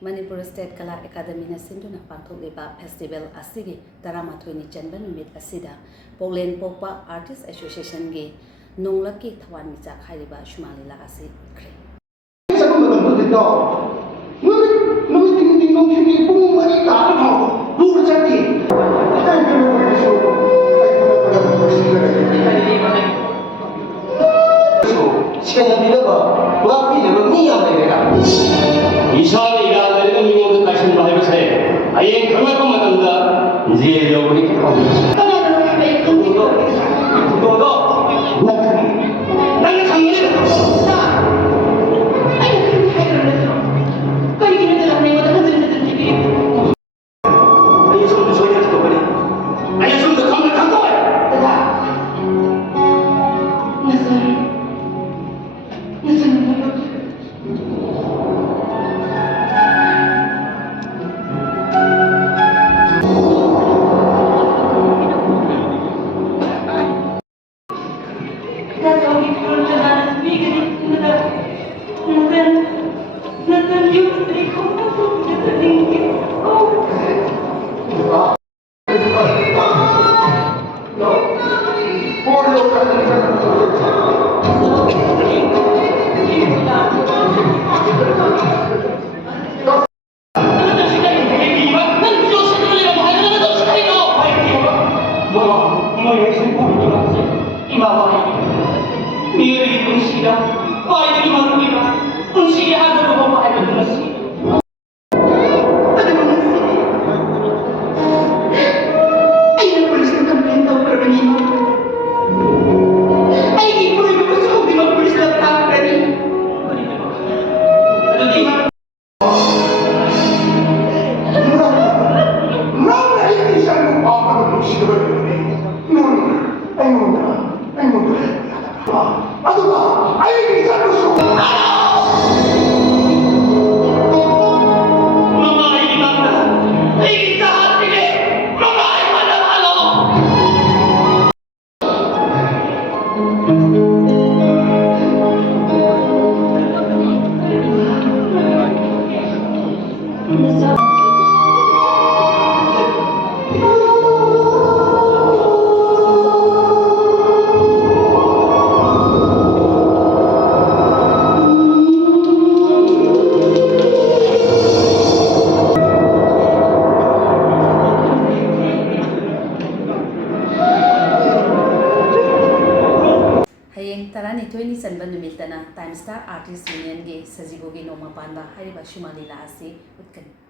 Manipur State Kala Academy na sinduna pangthokliba festival asigi Taramathoi ni Chanba numit asida Poklenpokpa Artist Association ge Nonglaki Thawanmichak hariba Shumang leela asi utkare. 이사를 일하는 이모도 다시 해보세요. 아예 강력한 마당다 이제 여러분이 하고 있습니다. 나는 강렬이다. 아니 손도 저희한테 더 버려. 아니 손도 강렬 갖고 와요. Taramathoi ni Chanba numit na Time Star Artist Union ge sajibo ge noma panba hariba Shumang leela asi utkare.